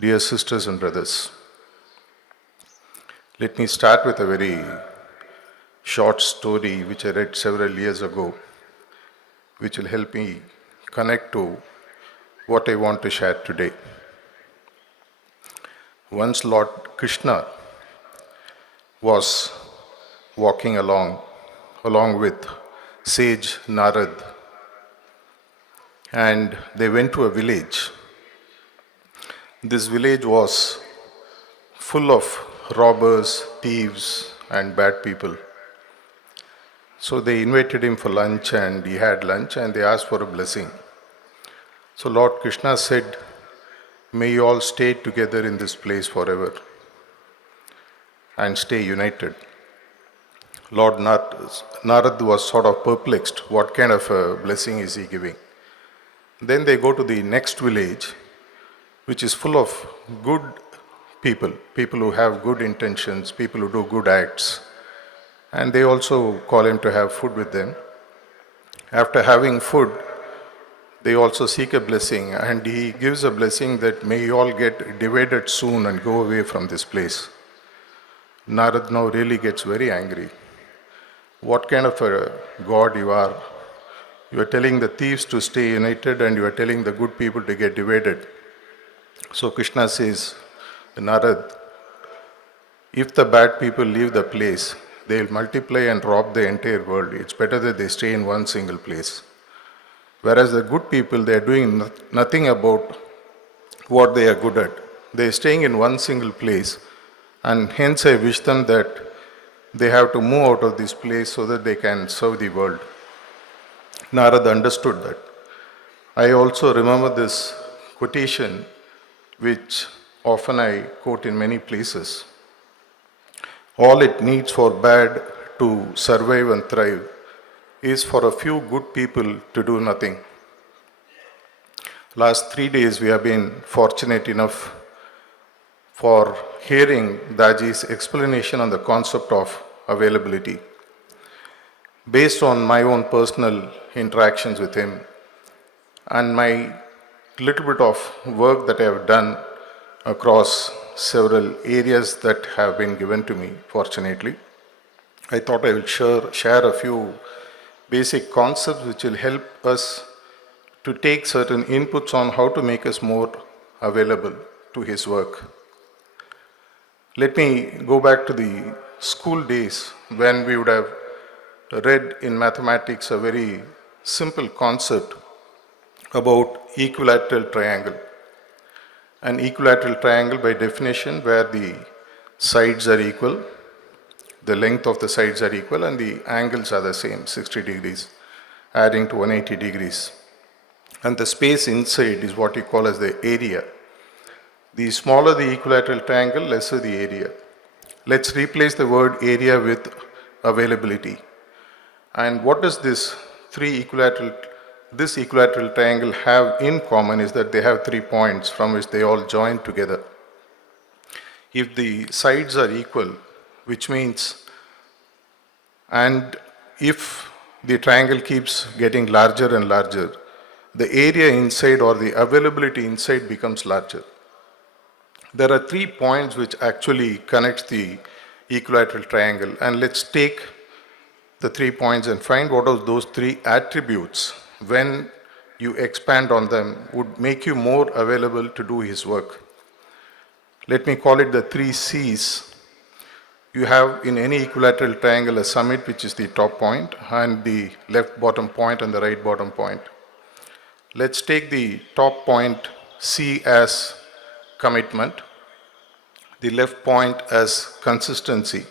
Dear sisters and brothers, let me start with a very short story which I read several years ago, which will help me connect to what I want to share today. Once Lord Krishna was walking along with sage Narad, and they went to a village. This village was full of robbers, thieves, and bad people. So they invited him for lunch, and he had lunch, and they asked for a blessing. So Lord Krishna said, "May you all stay together in this place forever and stay united." Lord Narad was sort of perplexed. What kind of a blessing is he giving? Then they go to the next village, which is full of good people who have good intentions, people who do good acts. And they also call him to have food with them. After having food, they also seek a blessing, and he gives a blessing that may you all get divided soon and go away from this place. Narad now really gets very angry. What kind of a God you are? You are telling the thieves to stay united, and you are telling the good people to get divided. So Krishna says, Narad, if the bad people leave the place, they will multiply and rob the entire world. It's better that they stay in one single place. Whereas the good people, they are doing nothing about what they are good at. They are staying in one single place, and hence I wish them that they have to move out of this place so that they can serve the world. Narada understood that. I also remember this quotation, which often I quote in many places. All it needs for bad to survive and thrive is for a few good people to do nothing. Last 3 days we have been fortunate enough for hearing Daji's explanation on the concept of availability. Based on my own personal interactions with him and my little bit of work that I have done across several areas that have been given to me, fortunately, I thought I will share a few basic concepts which will help us to take certain inputs on how to make us more available to his work. Let me go back to the school days when we would have read in mathematics a very simple concept about equilateral triangle. An equilateral triangle, by definition, where the sides are equal, the length of the sides are equal, and the angles are the same, 60 degrees, adding to 180 degrees. And the space inside is what you call as the area. The smaller the equilateral triangle, lesser the area. Let's replace the word area with availability. And what does this equilateral triangle have in common is that they have 3 points from which they all join together. If the sides are equal, which means, and if the triangle keeps getting larger and larger, the area inside or the availability inside becomes larger. There are 3 points which actually connect the equilateral triangle, and let's take the 3 points and find what are those 3 attributes when you expand on them would make you more available to do his work. Let me call it the 3 C's. You have in any equilateral triangle a summit, which is the top point, and the left bottom point and the right bottom point. Let's take the top point C as commitment, the left point as consistency,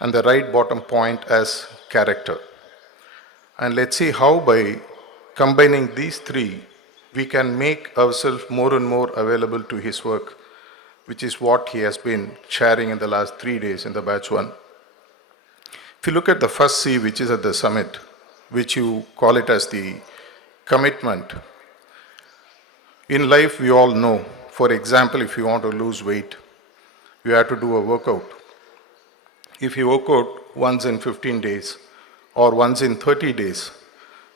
and the right bottom point as character. And let's see how by combining these 3, we can make ourselves more and more available to his work, which is what he has been sharing in the last 3 days in the batch 1. If you look at the first C, which is at the summit, which you call it as the commitment. In life, we all know, for example, if you want to lose weight, you have to do a workout. If you work out once in 15 days or once in 30 days,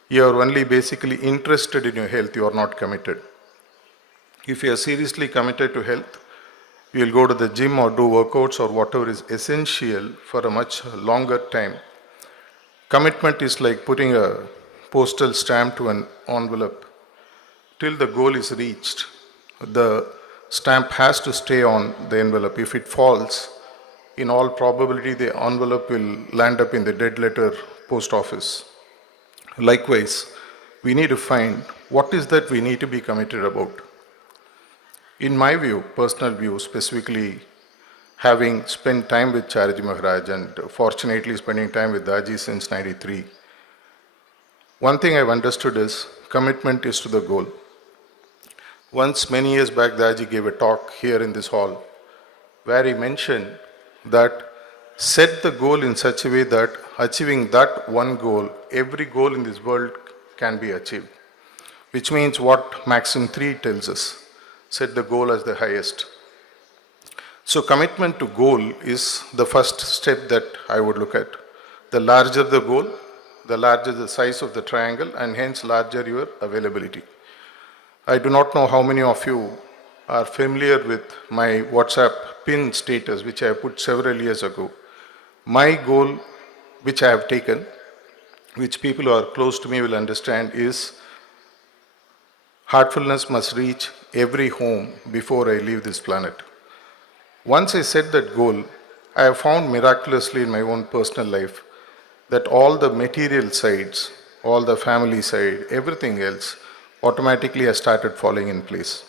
you are only basically interested in your health, you are not committed. If you are seriously committed to health, you will go to the gym or do workouts or whatever is essential for a much longer time. Commitment is like putting a postal stamp to an envelope. Till the goal is reached, the stamp has to stay on the envelope. If it falls, in all probability, the envelope will land up in the dead letter post office. Likewise, we need to find what is that we need to be committed about. In my view, personal view, specifically having spent time with Charji Maharaj and fortunately spending time with Daji since 93, one thing I've understood is commitment is to the goal. Once, many years back, Daji gave a talk here in this hall where he mentioned that set the goal in such a way that achieving that one goal, every goal in this world can be achieved. Which means what Maxim 3 tells us, set the goal as the highest. So commitment to goal is the first step that I would look at. The larger the goal, the larger the size of the triangle, and hence larger your availability. I do not know how many of you are familiar with my WhatsApp pin status, which I put several years ago. My goal, which I have taken, which people who are close to me will understand, is heartfulness must reach every home before I leave this planet. Once I set that goal, I have found miraculously in my own personal life that all the material sides, all the family side, everything else automatically has started falling in place.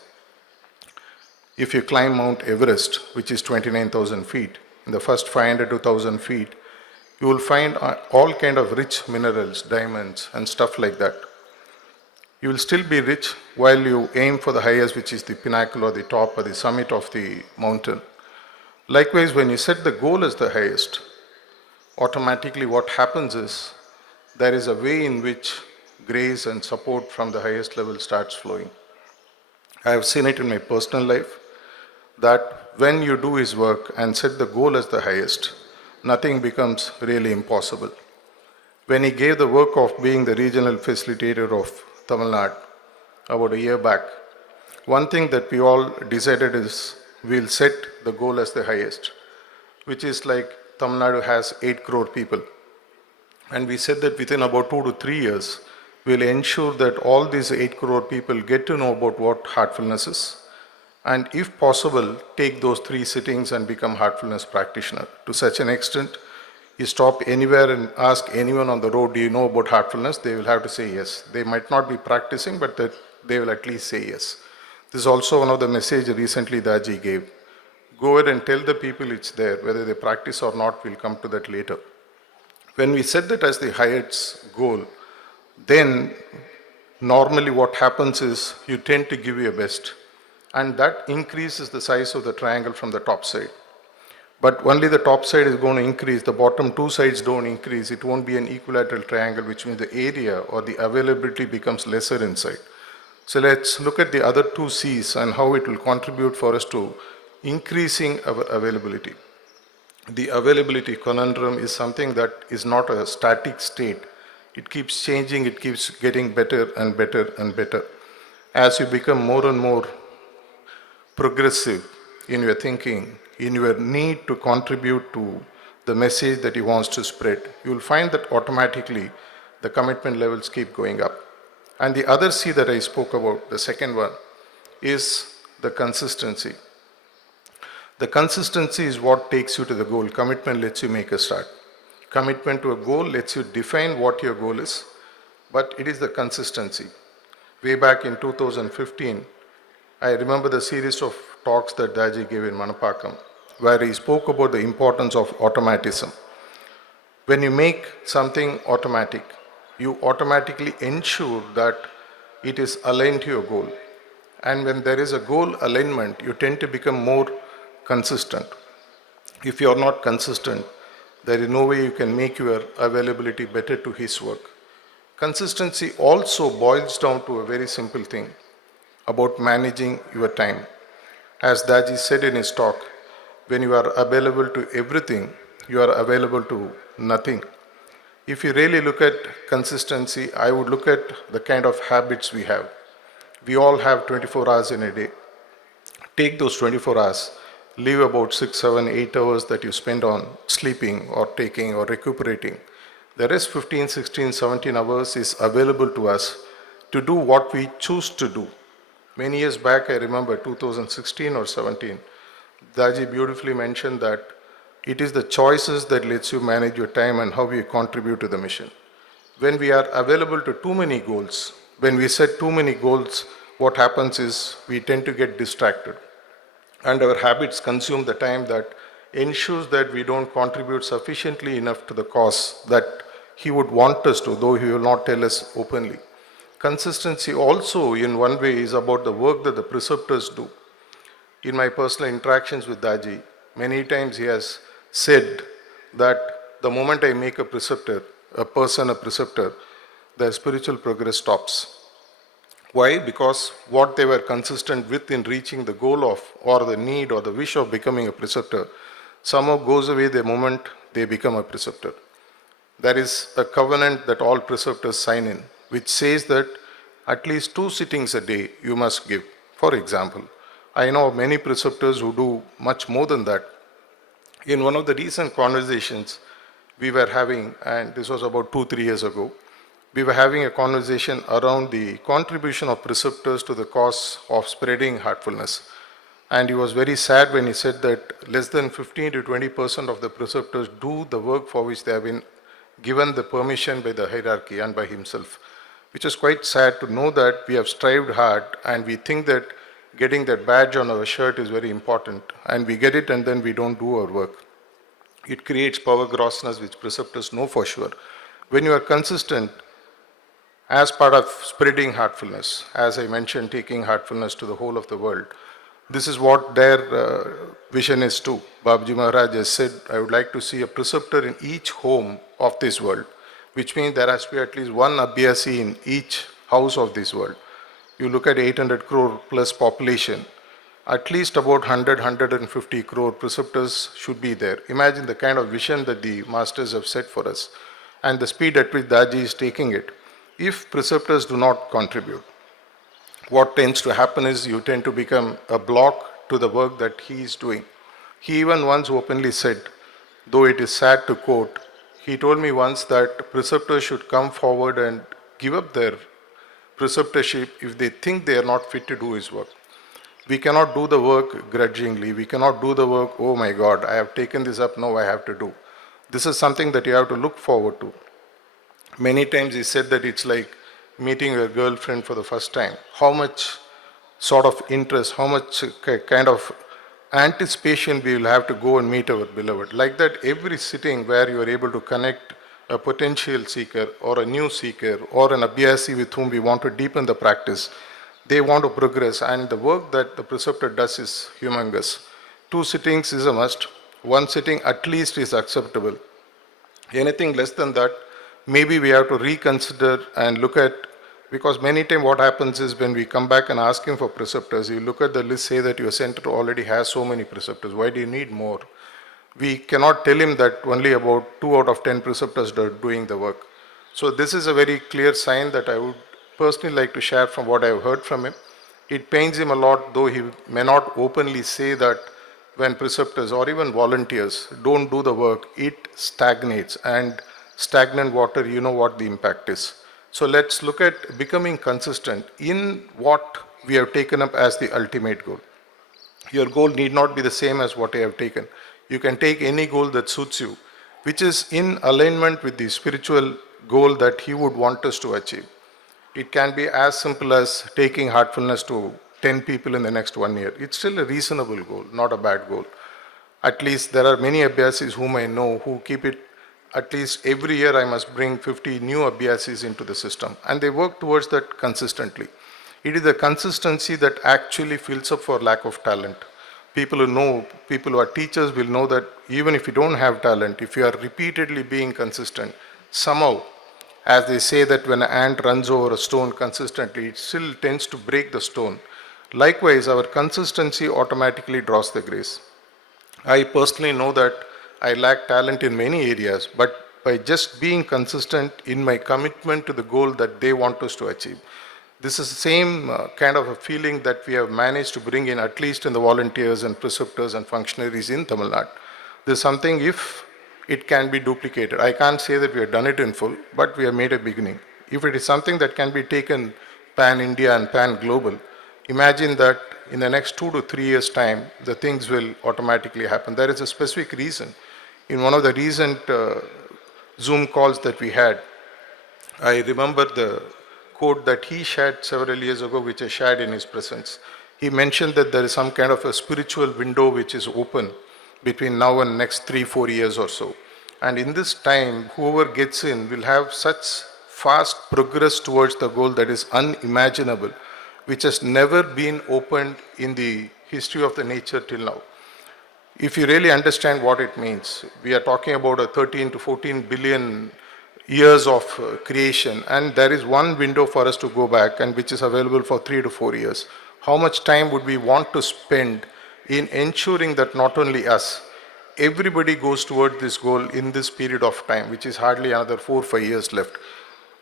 If you climb Mount Everest, which is 29,000 feet, in the first 500 to 1,000 feet, you will find all kind of rich minerals, diamonds and stuff like that. You will still be rich while you aim for the highest, which is the pinnacle or the top or the summit of the mountain. Likewise, when you set the goal as the highest, automatically what happens is there is a way in which grace and support from the highest level starts flowing. I have seen it in my personal life that when you do his work and set the goal as the highest, nothing becomes really impossible. When he gave the work of being the regional facilitator of Tamil Nadu about a year back, one thing that we all decided is we'll set the goal as the highest, which is like Tamil Nadu has 8 crore people. And we said that within about 2 to 3 years, we'll ensure that all these 8 crore people get to know about what heartfulness is. And if possible, take those 3 sittings and become heartfulness practitioner. To such an extent, you stop anywhere and ask anyone on the road, do you know about heartfulness? They will have to say yes. They might not be practicing, but they will at least say yes. This is also one of the messages recently Daji gave. Go ahead and tell the people it's there. Whether they practice or not, we'll come to that later. When we set that as the highest goal, then normally what happens is you tend to give your best. And that increases the size of the triangle from the top side. But only the top side is going to increase, the bottom 2 sides don't increase. It won't be an equilateral triangle, which means the area or the availability becomes lesser inside. So let's look at the other 2 C's and how it will contribute for us to increasing our availability. The availability conundrum is something that is not a static state. It keeps changing, it keeps getting better and better and better. As you become more and more progressive in your thinking, in your need to contribute to the message that he wants to spread, you will find that automatically the commitment levels keep going up. And the other C that I spoke about, the second one, is the consistency. The consistency is what takes you to the goal. Commitment lets you make a start. Commitment to a goal lets you define what your goal is, but it is the consistency. Way back in 2015, I remember the series of talks that Daji gave in Manapakam, where he spoke about the importance of automatism. When you make something automatic, you automatically ensure that it is aligned to your goal. And when there is a goal alignment, you tend to become more consistent. If you are not consistent, there is no way you can make your availability better to his work. Consistency also boils down to a very simple thing about managing your time. As Daji said in his talk, when you are available to everything, you are available to nothing. If you really look at consistency, I would look at the kind of habits we have. We all have 24 hours in a day. Take those 24 hours, leave about 6, 7, 8 hours that you spend on sleeping or taking or recuperating. The rest 15, 16, 17 hours is available to us to do what we choose to do. Many years back, I remember 2016 or 17, Daji beautifully mentioned that it is the choices that lets you manage your time and how you contribute to the mission. When we are available to too many goals, when we set too many goals, what happens is we tend to get distracted. And our habits consume the time that ensures that we don't contribute sufficiently enough to the cause that he would want us to, though he will not tell us openly. Consistency also, in one way, is about the work that the preceptors do. In my personal interactions with Daji, many times he has said that the moment I make a preceptor, a person a preceptor, their spiritual progress stops. Why? Because what they were consistent with in reaching the goal of, or the need, or the wish of becoming a preceptor, somehow goes away the moment they become a preceptor. There is a covenant that all preceptors sign in, which says that at least 2 sittings a day you must give. For example, I know many preceptors who do much more than that. In one of the recent conversations we were having, and this was about 2, 3 years ago, we were having a conversation around the contribution of preceptors to the cause of spreading heartfulness. And he was very sad when he said that less than 15 to 20% of the preceptors do the work for which they have been given the permission by the hierarchy and by himself, which is quite sad to know that we have strived hard and we think that getting that badge on our shirt is very important, and we get it and then we don't do our work. It creates power grossness, which preceptors know for sure. When you are consistent, as part of spreading heartfulness, as I mentioned, taking heartfulness to the whole of the world, this is what their vision is too. Babaji Maharaj has said, I would like to see a preceptor in each home of this world, which means there has to be at least one abhyasi in each house of this world. You look at 800 crore plus population, at least about 100, 150 crore preceptors should be there. Imagine the kind of vision that the masters have set for us and the speed at which Daji is taking it. If preceptors do not contribute, what tends to happen is you tend to become a block to the work that he is doing. He even once openly said, though it is sad to quote, he told me once that preceptors should come forward and give up their preceptorship if they think they are not fit to do his work. We cannot do the work grudgingly. We cannot do the work, oh my God, I have taken this up, now I have to do. This is something that you have to look forward to. Many times he said that it's like meeting your girlfriend for the first time. How much sort of interest, how much kind of anticipation we will have to go and meet our beloved. Like that, every sitting where you are able to connect a potential seeker or a new seeker or an abhyasi with whom we want to deepen the practice, they want to progress, and the work that the preceptor does is humongous. 2 sittings is a must. 1 sitting at least is acceptable. Anything less than that, maybe we have to reconsider and look at, because many times what happens is when we come back and ask him for preceptors, you look at the list, say that your center already has so many preceptors, why do you need more? We cannot tell him that only about 2 out of 10 preceptors are doing the work. So this is a very clear sign that I would personally like to share from what I have heard from him. It pains him a lot, though he may not openly say that when preceptors or even volunteers don't do the work, it stagnates, and stagnant water, you know what the impact is. So let's look at becoming consistent in what we have taken up as the ultimate goal. Your goal need not be the same as what I have taken. You can take any goal that suits you, which is in alignment with the spiritual goal that he would want us to achieve. It can be as simple as taking heartfulness to 10 people in the next 1 year. It's still a reasonable goal, not a bad goal. At least there are many abhyasis whom I know who keep it, at least every year I must bring 50 new abhyasis into the system, and they work towards that consistently. It is the consistency that actually fills up for lack of talent. People who know, people who are teachers will know that even if you don't have talent, if you are repeatedly being consistent, somehow, as they say that when an ant runs over a stone consistently, it still tends to break the stone. Likewise, our consistency automatically draws the grace. I personally know that I lack talent in many areas, but by just being consistent in my commitment to the goal that they want us to achieve, This is the same kind of a feeling that we have managed to bring in, at least in the volunteers and preceptors and functionaries in Tamil Nadu. There's something, if it can be duplicated, I can't say that we have done it in full, but we have made a beginning. If it is something that can be taken pan-India and pan-global, imagine that in the next 2 to 3 years' time, the things will automatically happen. There is a specific reason. In one of the recent Zoom calls that we had, I remember the quote that he shared several years ago, which I shared in his presence. He mentioned that there is some kind of a spiritual window which is open between now and next 3 4 years or so. And in this time, whoever gets in will have such fast progress towards the goal that is unimaginable, which has never been opened in the history of the nature till now. If you really understand what it means, we are talking about a 13 to 14 billion years of creation, and there is one window for us to go back, and which is available for 3 to 4 years. How much time would we want to spend in ensuring that not only us, everybody goes toward this goal in this period of time, which is hardly another 4 5 years left?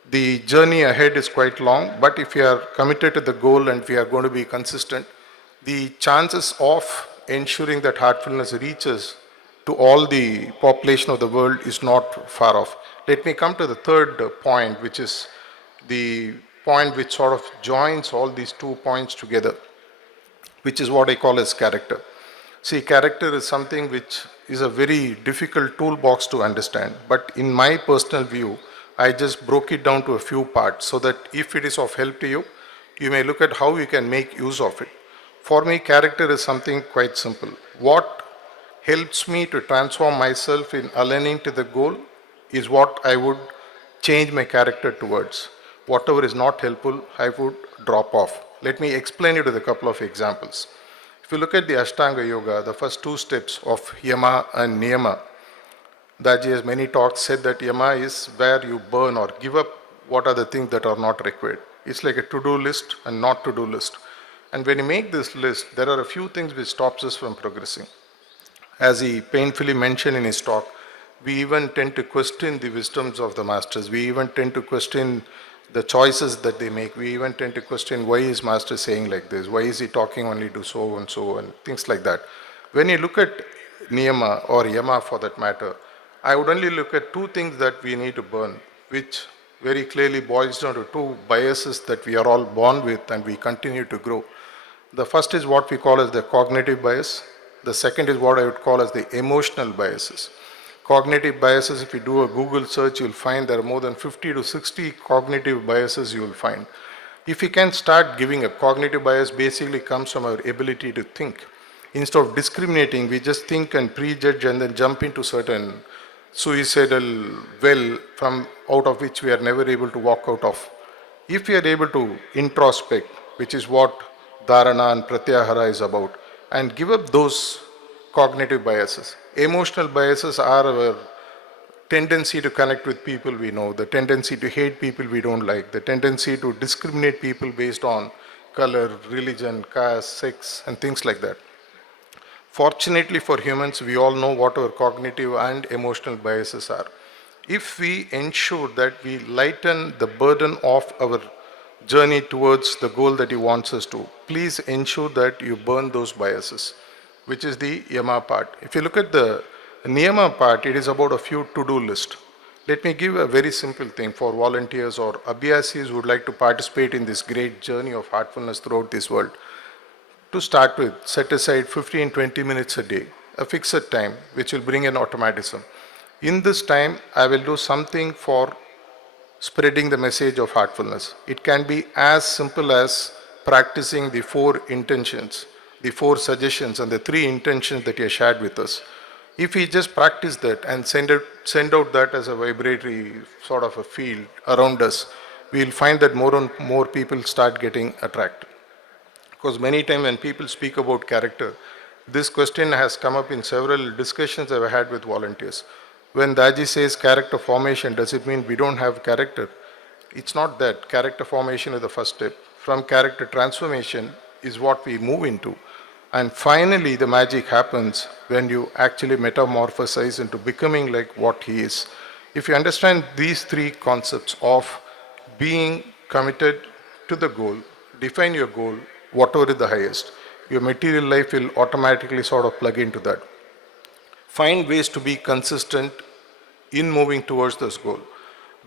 The journey ahead is quite long, but if we are committed to the goal and we are going to be consistent, the chances of ensuring that heartfulness reaches to all the population of the world is not far off. Let me come to the third point, which is the point which sort of joins all these 2 points together, which is what I call as character. See, character is something which is a very difficult toolbox to understand, but in my personal view, I just broke it down to a few parts so that if it is of help to you, you may look at how you can make use of it. For me, character is something quite simple. What helps me to transform myself in aligning to the goal is what I would change my character towards. Whatever is not helpful, I would drop off. Let me explain it with a couple of examples. If you look at the Ashtanga Yoga, the first 2 steps of Yama and Niyama, Daji has many talks said that Yama is where you burn or give up what are the things that are not required. It's like a to-do list and not to-do list. And when you make this list, there are a few things which stops us from progressing. As he painfully mentioned in his talk, we even tend to question the wisdoms of the masters. We even tend to question the choices that they make. We even tend to question why is master saying like this? Why is he talking only to so and things like that. When you look at Niyama or Yama for that matter, I would only look at 2 things that we need to burn, which very clearly boils down to 2 biases that we are all born with and we continue to grow. The first is what we call as the cognitive bias. The second is what I would call as the emotional biases. Cognitive biases, if you do a Google search, you'll find there are more than 50 to 60 cognitive biases you will find. If you can start giving a cognitive bias, basically comes from our ability to think. Instead of discriminating, we just think and prejudge and then jump into certain suicidal well from out of which we are never able to walk out of. If we are able to introspect, which is what Dharana and Pratyahara is about, and give up those cognitive biases. Emotional biases are our tendency to connect with people we know, the tendency to hate people we don't like, the tendency to discriminate people based on color, religion, caste, sex, and things like that. Fortunately for humans, we all know what our cognitive and emotional biases are. If we ensure that we lighten the burden of our journey towards the goal that he wants us to, please ensure that you burn those biases, which is the Yama part. If you look at the Niyama part, it is about a few to-do list. Let me give a very simple thing for volunteers or Abhyasis who would like to participate in this great journey of heartfulness throughout this world. To start with, set aside 15-20 minutes a day, a fixed time, which will bring in automatism. In this time, I will do something for spreading the message of heartfulness. It can be as simple as practicing the 4 intentions, the 4 suggestions, and the 3 intentions that you shared with us. If we just practice that and send out that as a vibratory sort of a field around us, we will find that more and more people start getting attracted. Because many times when people speak about character, this question has come up in several discussions I've had with volunteers. When Daji says character formation, does it mean we don't have character? It's not that. Character formation is the first step. From character transformation is what we move into. And finally, the magic happens when you actually metamorphosize into becoming like what he is. If you understand these 3 concepts of being committed, to the goal, define your goal, whatever is the highest. Your material life will automatically sort of plug into that. Find ways to be consistent in moving towards this goal.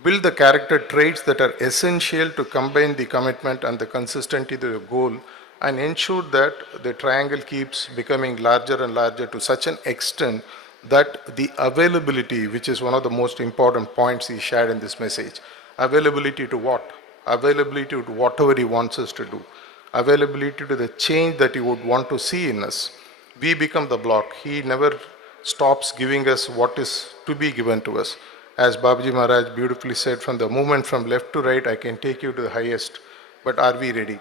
Build the character traits that are essential to combine the commitment and the consistency to your goal, and ensure that the triangle keeps becoming larger and larger to such an extent that the availability, which is one of the most important points he shared in this message, availability to what? Availability to whatever he wants us to do. Availability to the change that he would want to see in us. We become the block. He never stops giving us what is to be given to us. As Babaji Maharaj beautifully said, from the movement from left to right, I can take you to the highest. But are we ready?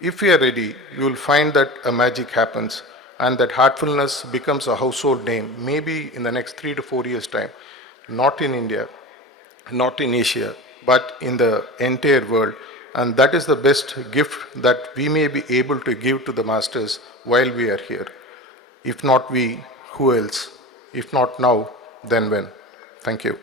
If we are ready, you will find that a magic happens and that heartfulness becomes a household name, maybe in the next 3 to 4 years' time. Not in India, not in Asia, but in the entire world. And that is the best gift that we may be able to give to the masters while we are here. If not we, who else? If not now, then when? Thank you.